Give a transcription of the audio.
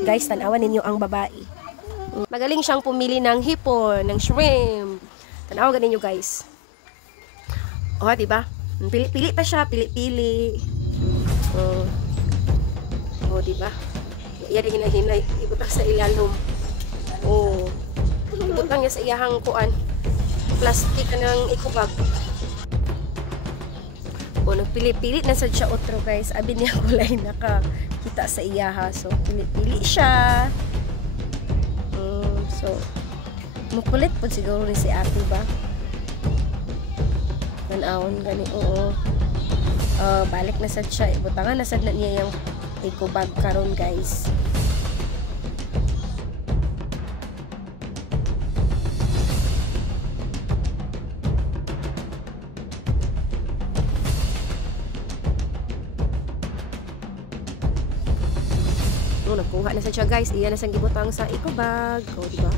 Guys, tanawan ninyo ang babae. Magaling siyang pumili ng hipon, ng shrimp. Tanawan ninyo guys. Oh, diba? Pili-pili pa siya, pili-pili. Oh, diba? Iya din hinahinay, ibutang sa ilalom. Oh. Ibutang niya sa iyahang kuan. Plastic ng ikubag. O, nagpili-pili na sad siya otro guys. Abi niya kulay nakakita sa iyaha. So, pili-pili siya. So, makulit po siguro ni si ate ba? Manawon gani. Oo. Balik na sad siya. Ibutangan na sad na niya yung ikubag karon guys. Nakuha na sa siya guys. Iyan na sang gibutang sa ikubag. O, diba?